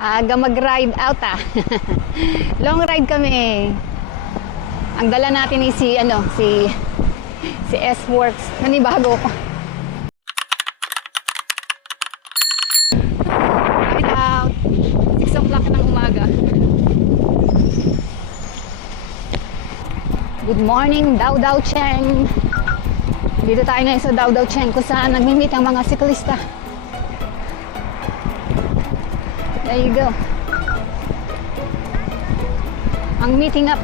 Aga mag-ride out ah. Long ride kami. Ang dala natin is si S-Works. Nanibago ko. Ride out. 6 o'clock ng umaga. Good morning, Dao Dao Cheng. Dito tayo ngayon sa Dao Dao Cheng kung saan nagmi-meet ang mga siklista. There you go. Ang meeting up.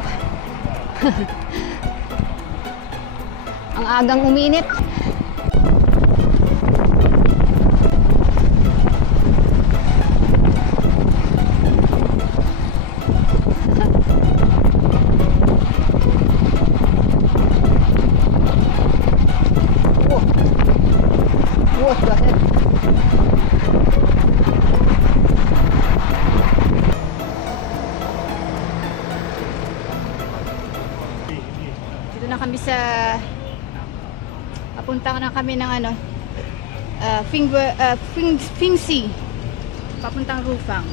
Ang agang uminit. What the heck? Kami sa papunta na kami ng Fingxi papuntang Rufang.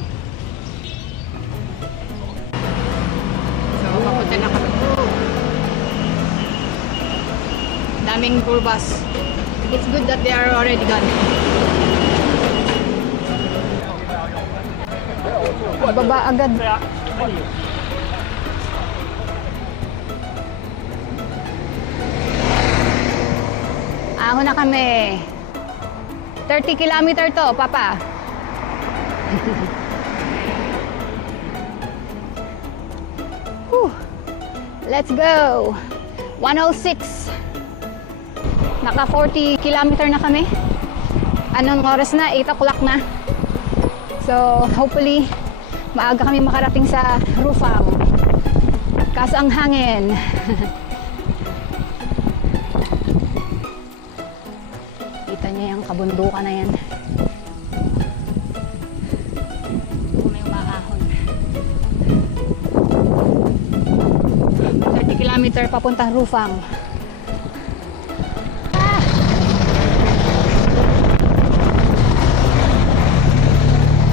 So papunta na kami. Daming tour bus. It's good that they are already gone. Baba agad. Ahon na kami. 30 kilometer to, Papa. Let's go. 106. Naka 40 kilometer na kami. Anong oras na? 8 o'clock na. So, hopefully, maaga kami makarating sa Rufang. Kaso ang hangin. Kita niya yung kabundukan na yan. May umahahon. 30 kilometer papuntang Rufang.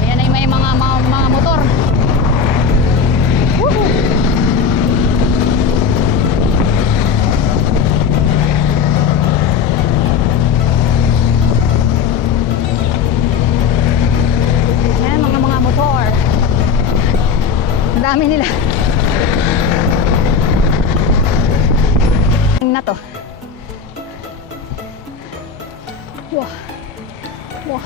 Ayan ay may mga motor. Woohoo! Dami nila. Na to. Wow. Wow.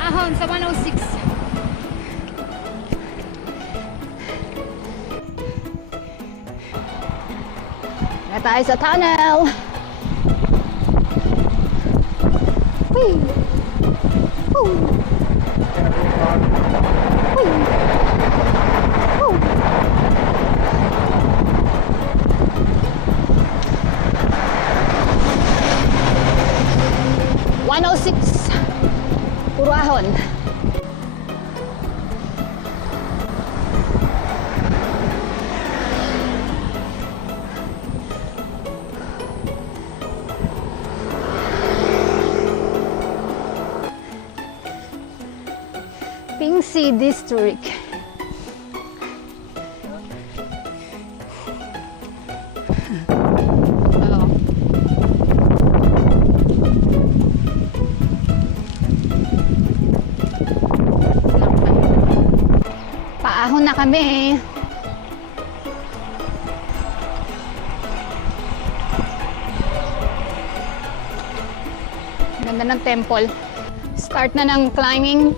Ahon sa 106. Na tayo sa tunnel. Whee! Woo! Whee! Woo! Puro ahon. Fingxi District. Paahon na kami. Ganda ng temple. Start na ng climbing.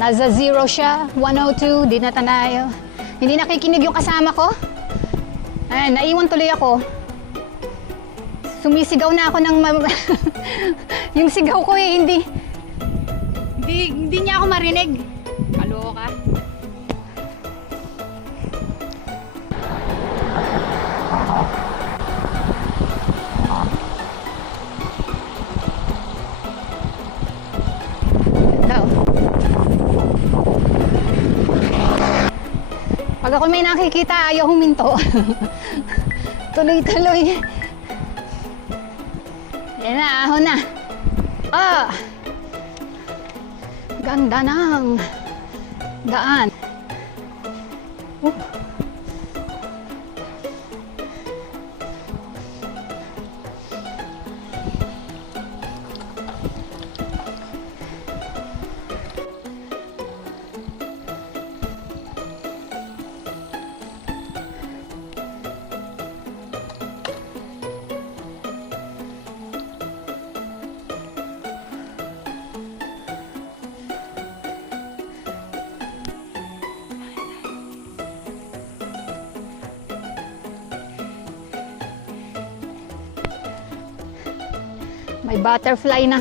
Nasa 0 siya, 102, di na tayo. Hindi nakikinig yung kasama ko. Ay, naiwan tuloy ako. Sumisigaw na ako ng yung sigaw ko hindi niya ako marinig. Kaloka. Pag ako may nakikita, ayaw huminto. Tuloy-tuloy. Ayan na, ahon na. Ah! Ganda ng daan. Oh. May butterfly na.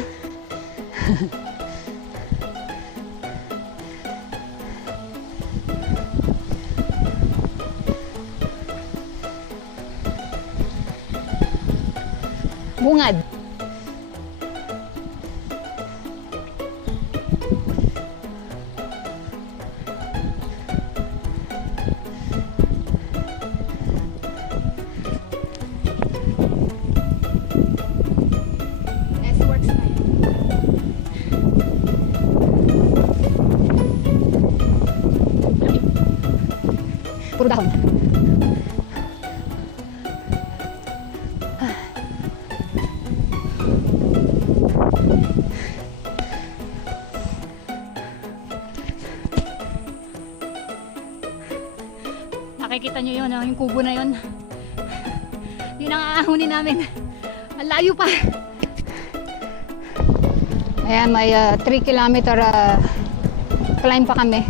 Bungad. S-Works na yun. Puro dahon. Nakikita nyo yun, yung kubo na yun. Yun ang aahunin namin. Malayo pa. Ayan, may 3 kilometer climb pa kami.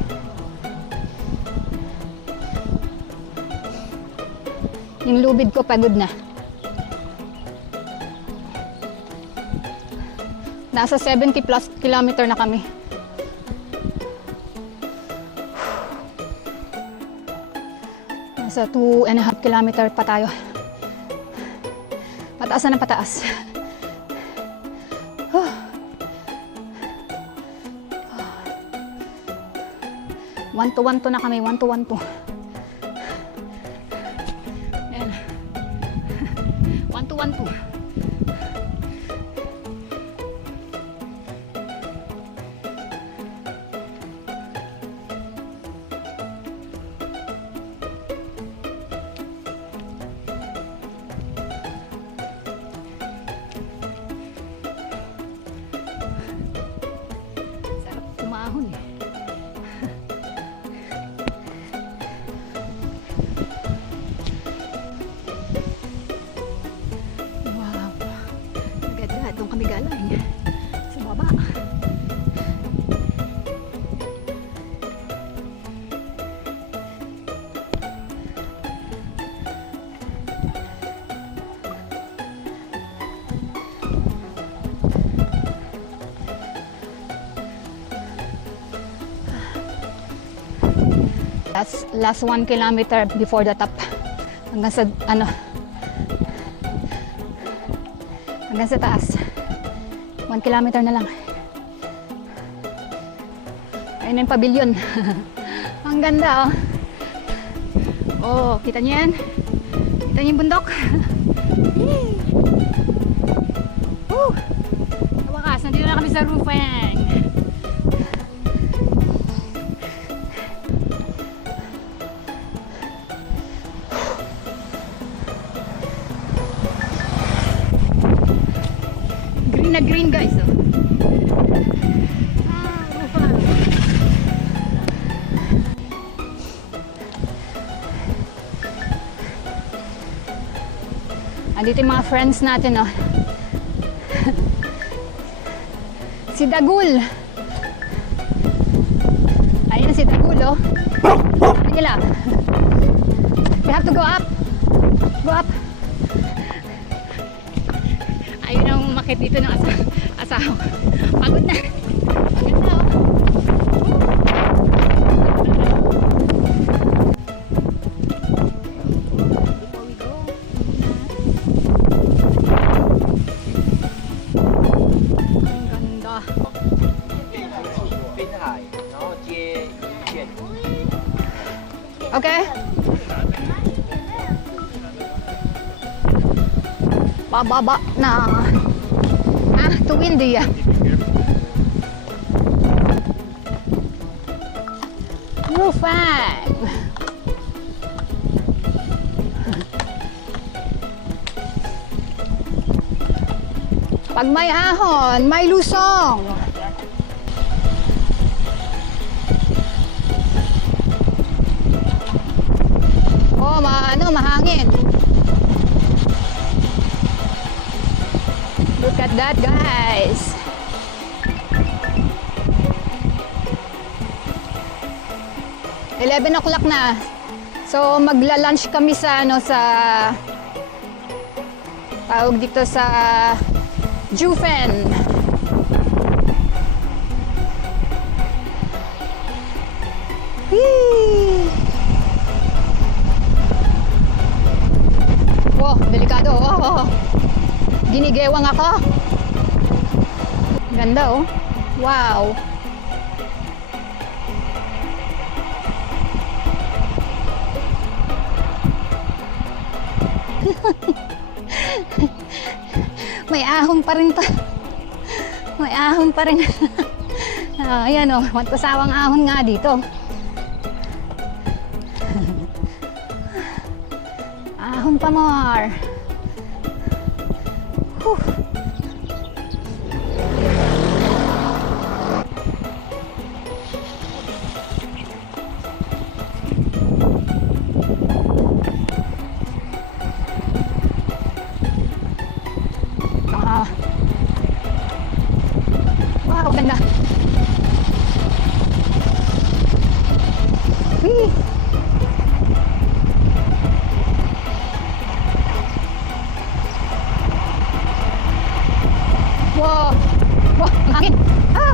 Yung lubid ko pagod na. Nasa 70 plus kilometer na kami. Nasa 2.5 kilometer pa tayo. Pataas na ng pataas. 1 to 1 to na kami, 1 to 1 to. Ayan. 1 to 1 to. Sarap umahon eh. Doon kami galing sa baba. Last 1 kilometer before the top. Hanggang sa hanggang sa taas. 1 kilometer na lang. Ayun na yung pavilion. Ang ganda oh. Oh, kita niyo yan? Kita niyo yung bundok? Woo! Sa wakas, nandito na kami sa Rufang. Green na green guys oh. Andito yung mga friends natin oh. Si Dagul. Ayun si Dagul oh. Nila. We have to go up. Go up. Ayun ang umakit dito ng asawa. Pagod na. Pagod na oh. Okay. Bababa na. Ah, too windy ah. Rufang! Pag may ahon, may lusong. Oh, mahangin. Look at that, guys. $11 na. So magla-lunch kami sa tawag dito sa Jufen. Whee! Wow, delikado. Oh. Ginigewang ako. Ganda oh. Wow. May ahon pa rin to. May ahon pa rin. Ayan o, kasawang ahon nga dito. Ahon pa more. Whew. Wow, ganda. Whee! Wow! Wow, hangin! Ah!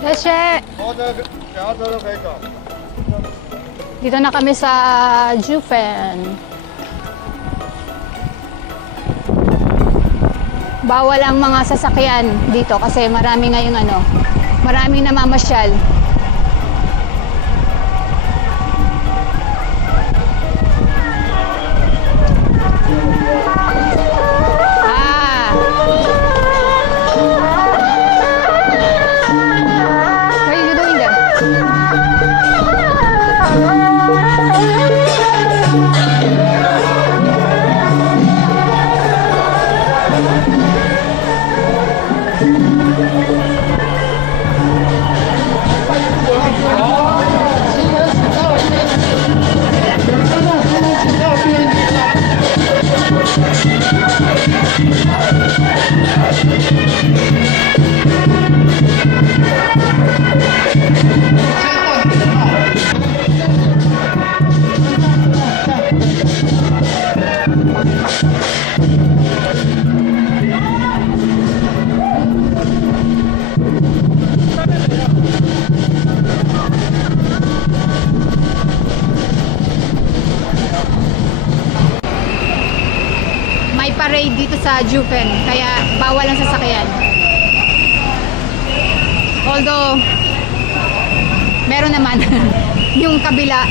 Leshe! Dito na kami sa Jufen. Bawal ang mga sasakyan dito kasi marami ngayong maraming namamasyal. May parade dito sa Jufen, kaya bawal ang sasakyan. Although, meron naman yung kabila,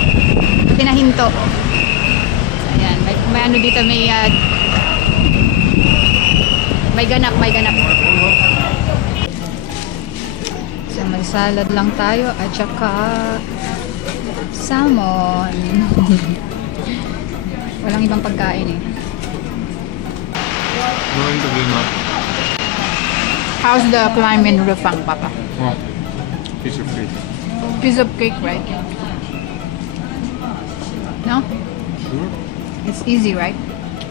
pinahinto. Ayan, may ano dito, may ganap. So, may salad lang tayo at saka salmon. Walang ibang pagkain eh. Going to game up. How's the climb in Rufang, Papa? Well, piece of cake. Piece of cake, right? No? Sure. It's easy, right?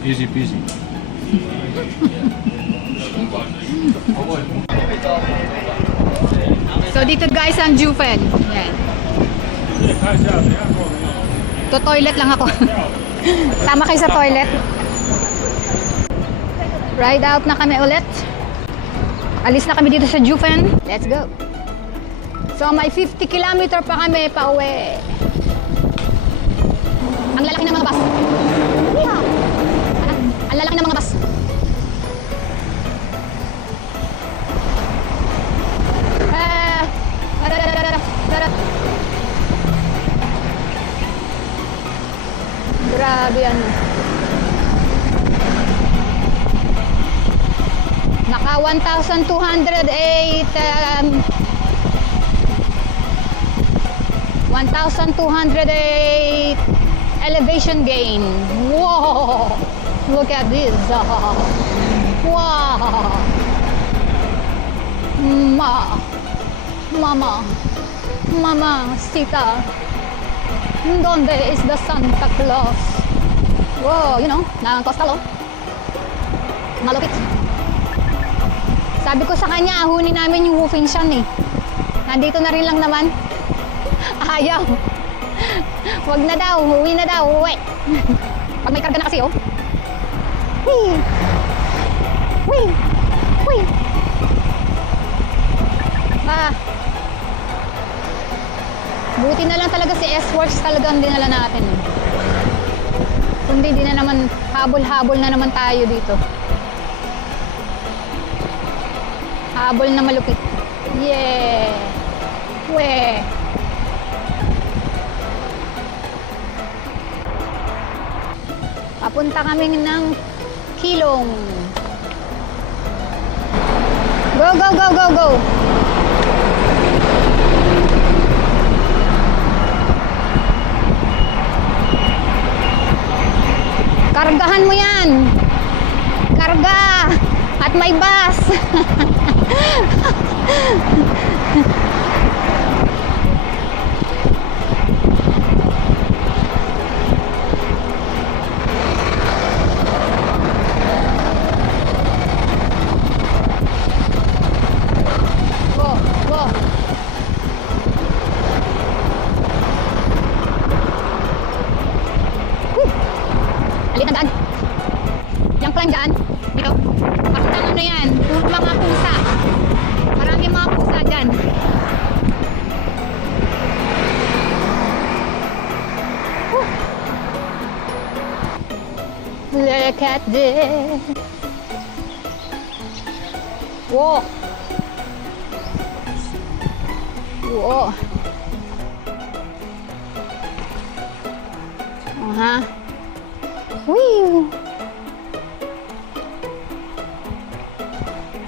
Easy peasy. So dito guys ang Jufen. Yan. To toilet lang ako. Sama kayo sa toilet. Ride out na kami ulit. Alis na kami dito sa Jufen. Let's go. So may 50 kilometer pa kami pa uwi. Ang lalaki ng mga bus. Wow. Grabe ano. Naka 1,208 1,208 elevation gain. Whoa! Look at this. Wow! Mama, Sita. Donde is the Santa Claus? Whoa, you know, na coastal oh. Malupit. Sabi ko sa kanya, ahunin namin yung woofing shan eh. Nandito na rin lang naman. Ayaw. Wag na daw, uwi na daw, uwi. Pag may karga na kasi oh. Wee! Wee! Wee! Ah. Buti na lang talaga si S-Works talagang dinala natin. Kundi di na naman, habol-habol na naman tayo dito. Habol na malupit. Yeah! Weh! Papunta kami ng Kilong. Go, go, go, go, go! Kargahan mo yan! Karga! At may bus! Go! Go! Alit na daan. Yung climb daan. Dito. Pakitang ano yan. Mga pusa. Marami mga pusa dyan. Look at this. Whoa. Whoa. Wee!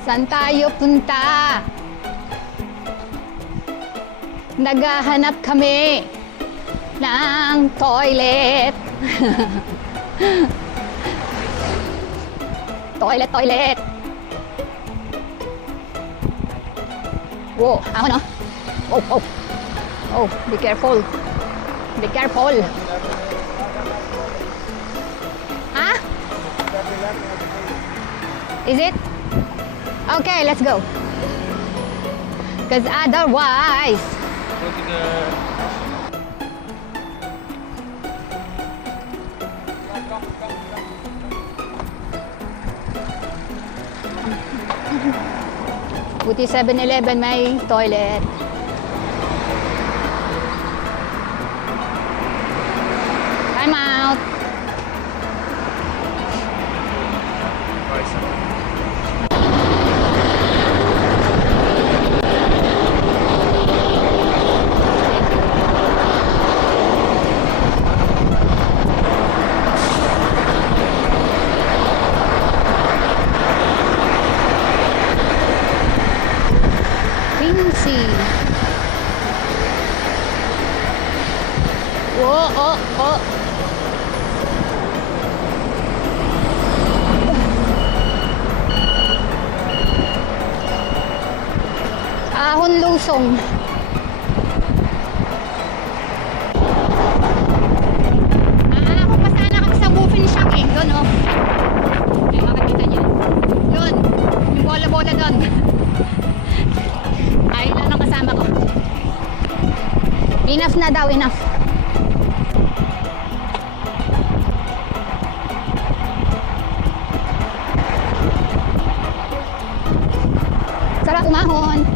Saan tayo punta? Naghahanap kami ng toilet. Toilet, toilet. Whoa, ako no? Oh, oh. Oh, be careful. Be careful. Huh? Is it? Okay, let's go. Because otherwise... Go to the... Buti 7-Eleven may toilet. Time out. Quincy. Whoa, oh, oh. Ahon Lusong. Ako pa sana kami sa Buffin Shack eh. Doon oh. May makikita niyo. Doon. Yung bola-bola doon. Ayun lang ang kasama ko. Enough na daw, enough. Sarap umahon.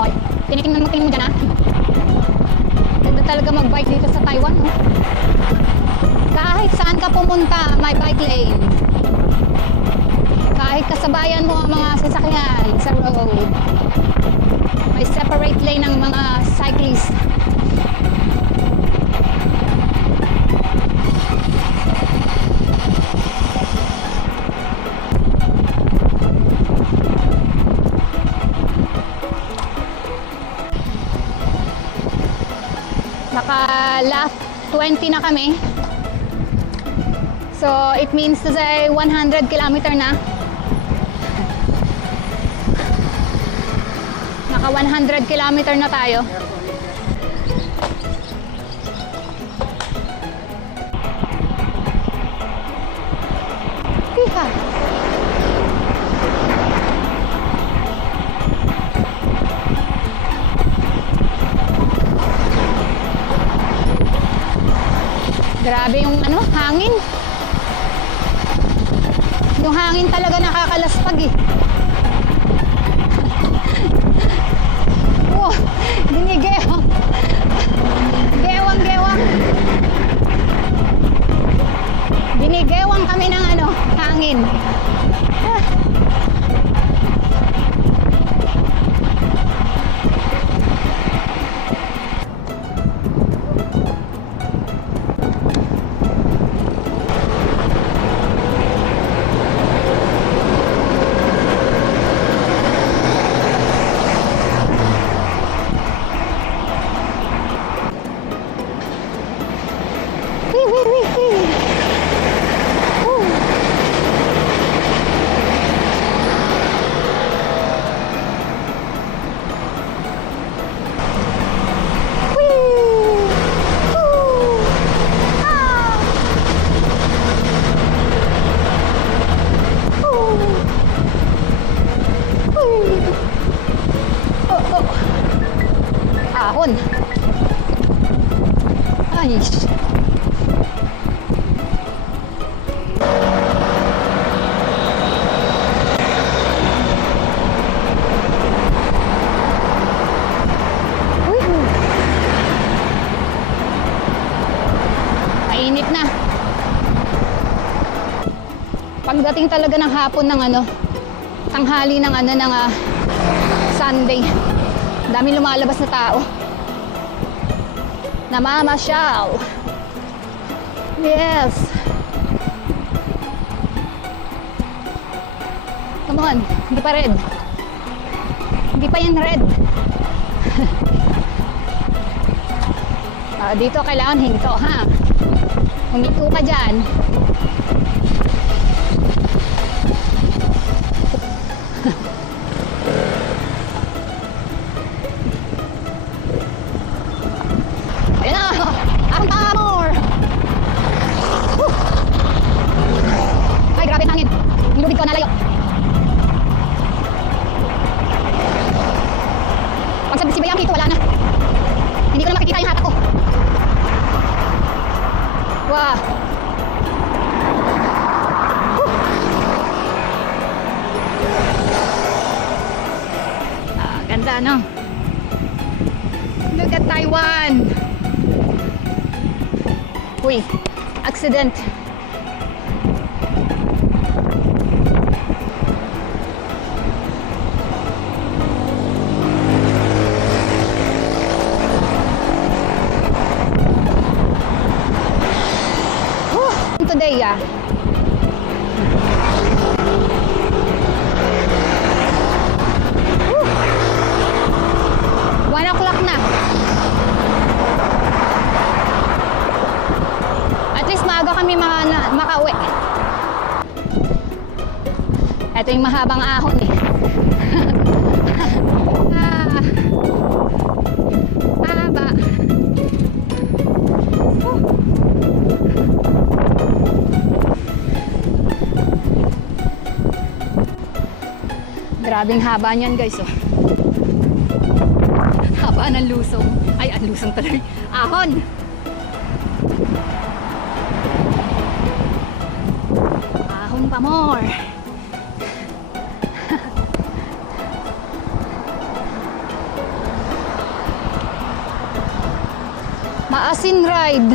Oy, tinitingnan mo dyan ah. Ganda talaga mag-bike dito sa Taiwan. No? Kahit saan ka pumunta, may bike lane. Kahit kasabayan mo ang mga sasakyan sa road, may separate lane ng mga cyclist. 20 na kami. So, it means to say 100 kilometer na. Naka 100 kilometer na tayo. Hiha. Grabe yung hangin. Yung hangin talaga nakakalaspag eh. Wow, ginigewang. Gewang. Ginigewang kami ng hangin. Ah. Wee. Ooh. Wee. Ooh. Ah. Ooh. Wee. Oh. Ahon. Ay. Mainit na. Pagdating talaga ng hapon ng tanghali ng Sunday. Dami lumalabas na tao. Namamasyal. Yes. Come on, hindi pa red. Hindi pa yan red. Dito kailangan hinto, ha? Huminto ka dyan. Ayan na! Ang pamor! Ay, grabe ang hangin. Nilubid ko, nalayo. Pag sa bisibayang hito, wala na. Hindi ko na makikita yung hatak ko. Wow! Ganda, no? Look at Taiwan! Uy, accident. Today, 1 o'clock na. At least maaga kami makauwi. Ito yung mahabang ahon eh. Haba. Grabing haba niyan, guys, oh. Haba ng lusong. Ay, ang lusong tuloy. Ahon! Ahon pa more. Maasin ride.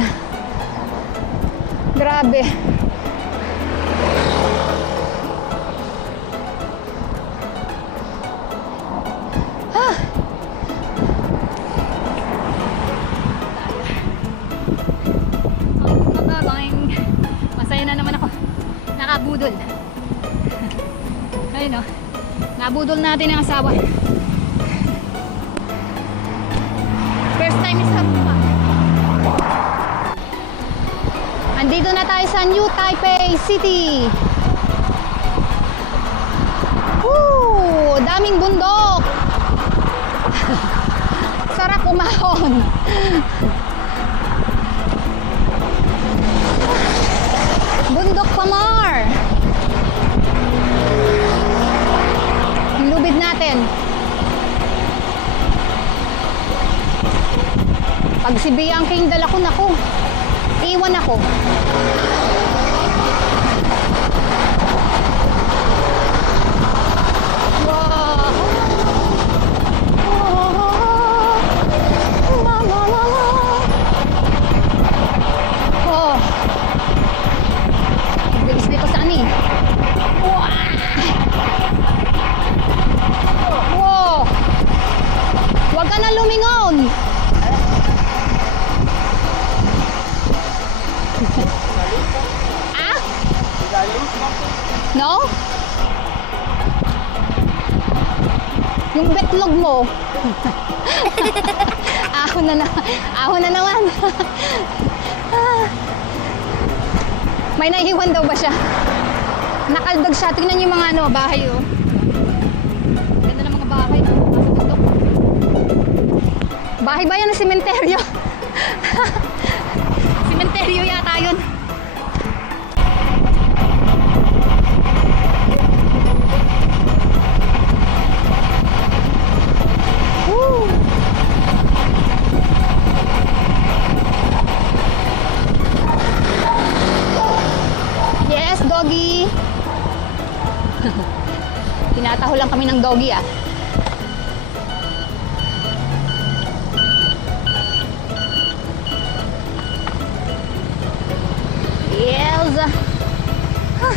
Grabe. Masaya na naman ako. Nakabudol. Ayun, oh. Nabudol natin ang asawa. First time is happa. Andito na tayo sa New Taipei City. Woo! Daming bundok. Sarap umahon. Bundok Pamar. Yung lubid natin. Pag si Bianca yung dala ko, naku, iwan ako. Wow! La, la, la, la. Oh. Bilis nito sa ani. Wow! Wow! Huwag ka na lumingon! Ah? No? Yung betlog mo. Ahon na naman. May naiiwan daw ba siya? Nakaldag siya. Tingnan niyo yung mga bahay, oh. Ganda ng mga bahay. Nasa bundok. Bahay ba yan ng sementeryo? Sementeryo yata yun. Woo! Yes, doggy. Tinataho lang kami ng doggy, ah. Yes. Huh.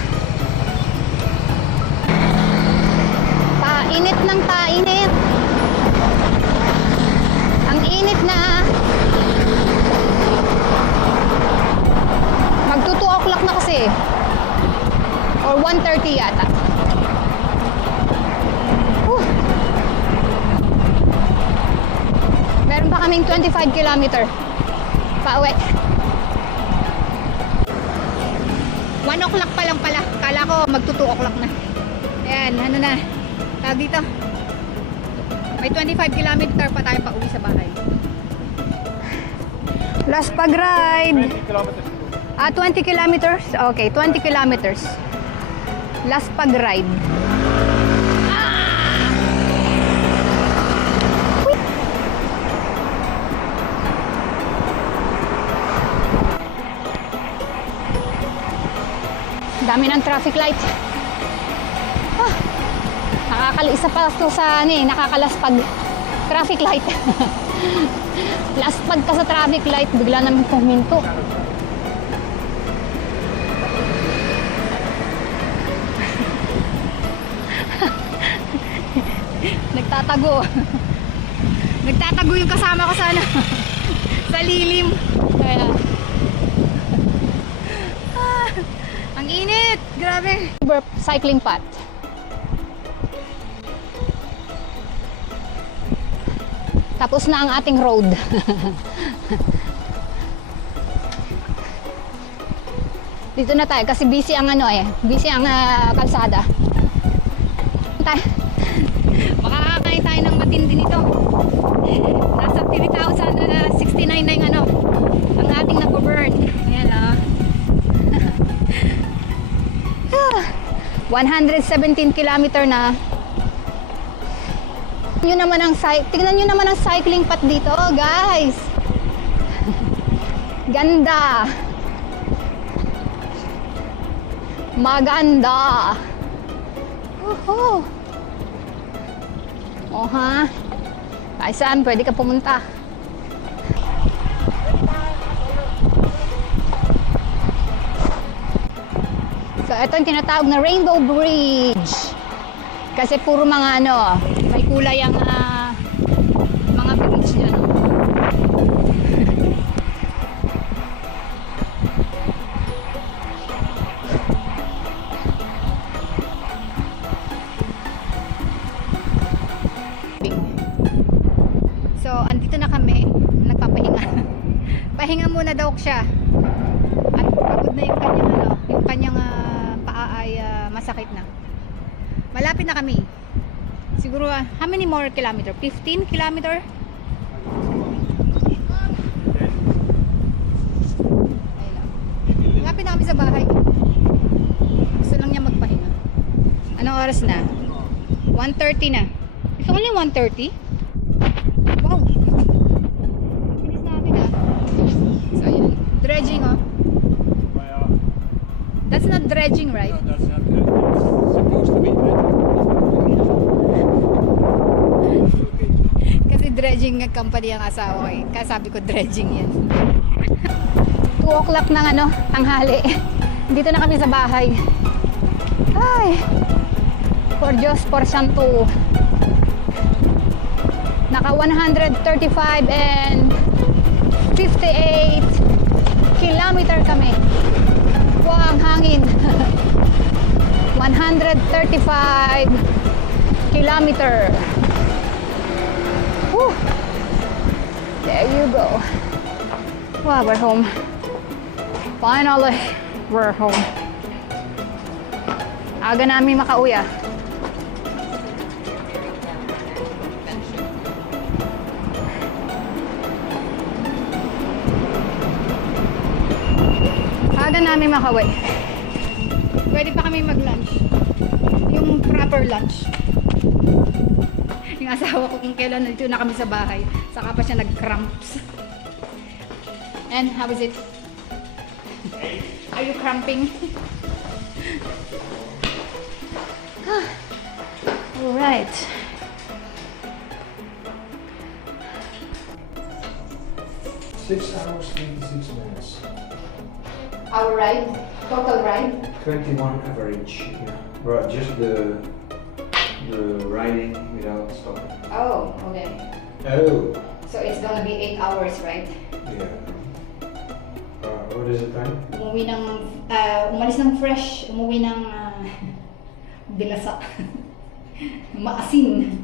Painit ng painit. Ang init na. Magto 2 o'clock na kasi. Or 1:30 yata. Meron pa kaming 25 kilometer pauwi. 1 o'clock pa lang pala. Kala ko magto 2 o'clock na. Ayan, ano na. Tawag dito. May 25 kilometer pa tayo pa uwi sa bahay. Last pag-ride. 20 kilometers? Okay, 20 kilometers. Last pag-ride. Dami ng traffic light. Nakakaliisa pa to sa nakakalaspag traffic light. Laspag ka sa traffic light, bigla namin puminto. Nagtatago. Nagtatago yung kasama ko sana. Sa lilim. Kaya ang init! Grabe! Cycling path. Tapos na ang ating road. Dito na tayo kasi busy ang busy ang kalsada. Makakakain tayo ng matindi nito. Nasa 3,069 na yung ang ating napo-burn. Ayan, 117 kilometer na. Tingnan nyo naman ang cycling path dito, guys. Ganda. Maganda. Oh ha. Kahit saan pwede ka pumunta. So ito yung tinatawag na Rainbow Bridge. Kasi puro mga may kulay ang mga bridge dyan. So andito na kami, nagpapahinga. Pahinga muna daw siya. At malapit na kami. Siguro, how many more kilometer? 15 kilometer? Ayun. Malapit na kami sa bahay. Gusto lang niya magpahinga. Anong oras na? 1:30 na. It's only 1:30? Wow! Bilis natin ah. So, ayan. Dredging oh. That's not dredging, right? No, that's not good. It's supposed to be Kasi dredging nga company ang asawa ko eh. Kaya sabi ko dredging yan. 2 o'clock ng tanghali. Dito na kami sa bahay. Ay! For Diyos, por Santo. Naka 135 and 58 kilometer kami. Wow, ang hangin. 135 kilometer. Woo! There you go. Wow, we're home. Finally, we're home. Aga namin makauwi ah. Aga namin makauwi. Pwede pa kami mag-lunch. Yung proper lunch. Yung asawa ko kung kailan nandito na kami sa bahay, saka pa siya nag-cramps. And how is it? Are you cramping? Alright. Six hours, 26 minutes. Our ride? Total ride? 21 average. Yeah. Right, just the riding without stopping. Oh, okay. Oh. So it's gonna be 8 hours, right? Yeah. What is the time? Umalis ng fresh, umuwi ng binasa. Maasin.